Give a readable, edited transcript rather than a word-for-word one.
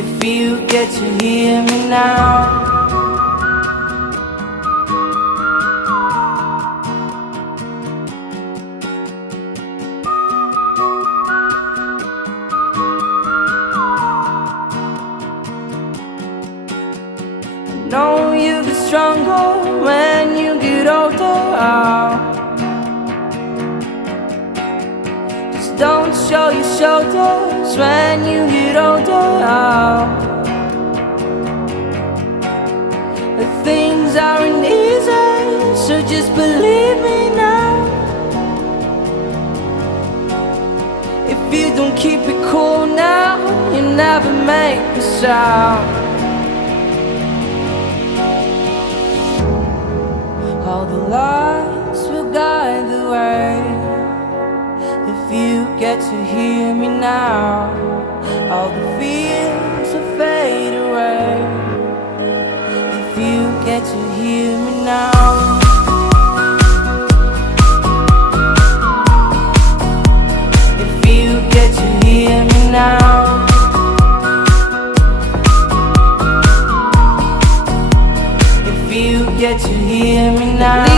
If you get to hear me now. I know you get stronger when you get older. Just don't show your shoulders when you get older. Things aren't easy, so just believe me now. If you don't keep it cool now, you never make a sound. All the lights will guide the way. If you get to hear me now, all the fears will fade away. If you get to hear me now. If you get to hear me now. If you get to hear me now.